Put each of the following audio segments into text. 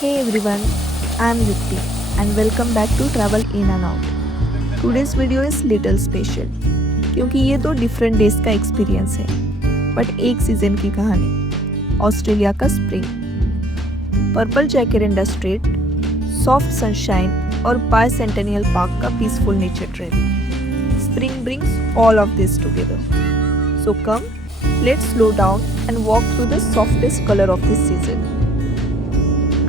Hey everyone, I am Yukti and welcome back to Travel In and Out. Today's video is little special क्योंकि ये दो different days का experience है but एक season की कहानी। ऑस्ट्रेलिया का spring, purple jacaranda street, soft sunshine और बायसेंटेनियल पार्क का peaceful nature trail. Spring brings all of this together. So come, let's slow down and walk through the softest color of this season.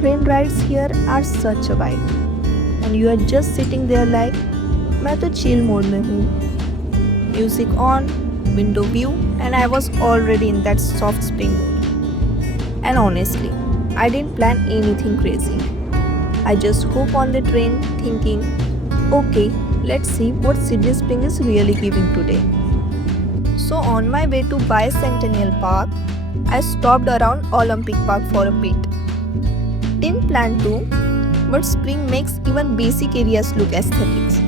Train rides here are such a vibe and you are just sitting there like मैं तो chill mode में हूँ. Music on, window view and I was already in that soft spring mood. And honestly, I didn't plan anything crazy. I just hopped on the train thinking, okay, let's see what Sydney Spring is really giving today. So on my way to Bicentennial Park, I stopped around Olympic Park for a bit. Didn't plan to, but spring makes even basic areas look aesthetic.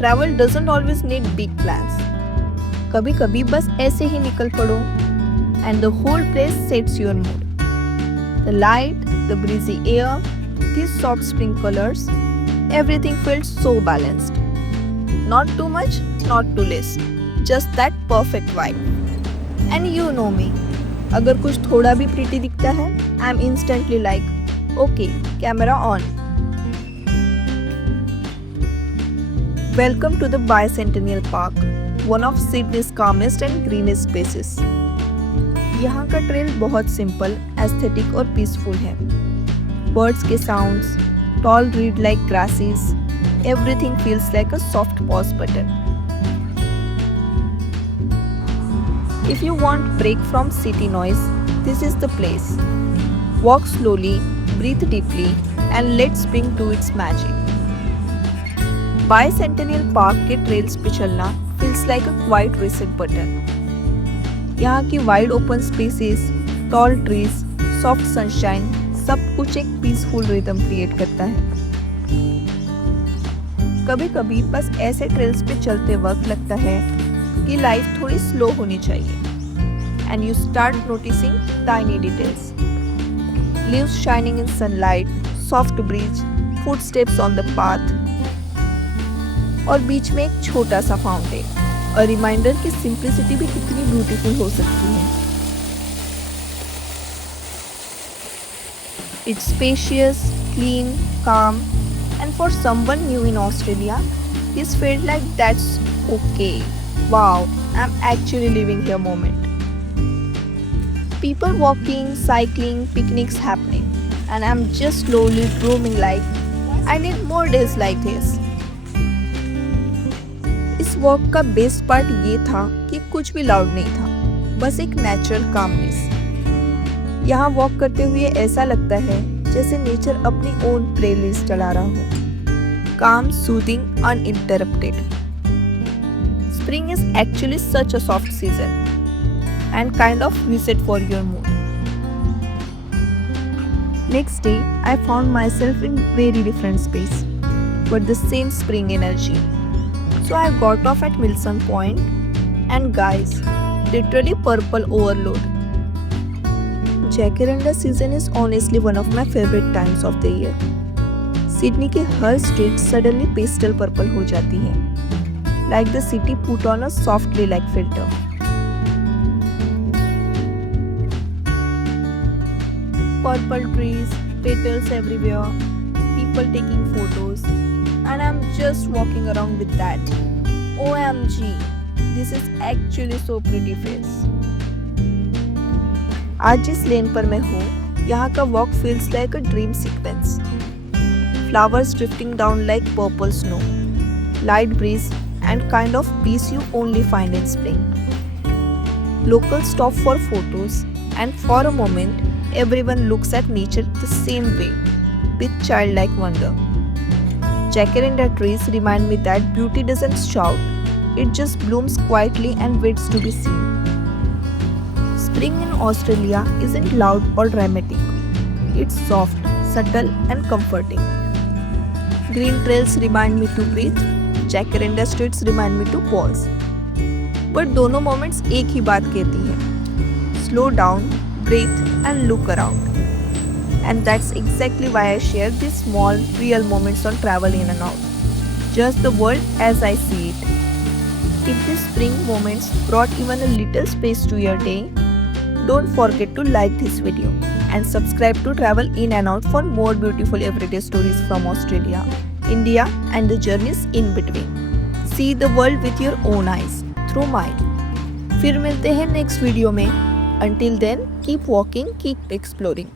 Travel doesn't always need big plans. कभी-कभी बस ऐसे ही निकल पड़ो, and the whole place sets your mood. The light, the breezy air, these soft spring colors, everything felt so balanced. Not too much, not too less. Just that perfect vibe. And you know me, अगर कुछ थोड़ा भी pretty दिखता है, I'm instantly like, okay, camera on. Welcome to the Bicentennial Park, one of Sydney's calmest and greenest spaces. यहाँ का trail बहुत simple, aesthetic और पीसफुल है. Birds के sounds, tall reed like grasses, everything feels like a soft pause button. If you want break from city noise, this is the place. Walk slowly, breathe deeply, and let spring do its magic. Bicentennial Park के trails पे चलना feels like a quiet reset button. यहाँ की wide open spaces, tall trees, soft sunshine, सब कुछ एक peaceful rhythm create करता है. कभी-कभी बस ऐसे trails पे चलते वक्त लगता है कि लाइफ थोड़ी स्लो होनी चाहिए and you start noticing tiny details. Leaves shining in sunlight, soft breeze, footsteps on the path और बीच में एक छोटा सा फाउंटेन, a reminder कि simplicity भी कितनी ब्यूटीफुल हो सकती है. It's spacious, clean, calm and for someone new in Australia, this felt like that's okay. Wow, I'm actually living here moment. People walking, cycling, picnics happening, and I'm just slowly roaming like I need more days like this. इस walk का best part ये था कि कुछ भी loud नहीं था, बस एक नेचुरल कामनेस. यहाँ वॉक करते हुए ऐसा लगता है जैसे नेचर अपनी ओन प्लेलिस्ट चला रहा हो. Calm, soothing, uninterrupted. Spring is actually such a soft season and kind of reset for your mood. Next day, I found myself in very different space, but the same spring energy. So I got off at Wilson Point and guys, literally purple overload. Jacaranda season is honestly one of my favorite times of the year. Sydney की हर street suddenly pastel purple हो जाती है. Like the city put on a soft lilac filter. Purple trees, petals everywhere, people taking photos, and I'm just walking around with that. OMG, this is actually so pretty face. आज जिस लेन पर मैं हूँ, यहाँ का walk feels like a dream sequence. Flowers drifting down like purple snow, light breeze, and kind of peace you only find in spring. Locals stop for photos and for a moment everyone looks at nature the same way with childlike wonder. Jacaranda trees remind me that beauty doesn't shout, it just blooms quietly and waits to be seen. Spring in Australia isn't loud or dramatic. It's soft, subtle and comforting. Green trails remind me to breathe. Jacaranda streets remind me to pause. But दोनों moments एक ही बात कहती है. Slow down, breathe and look around. And that's exactly why I share these small, real moments on Travel In and Out. Just the world as I see it. If these spring moments brought even a little space to your day, don't forget to like this video and subscribe to Travel In and Out for more beautiful everyday stories from Australia, India, and the journeys in between. See the world with your own eyes through mine. फिर मिलते हैं next video में. Until then, keep walking, keep exploring.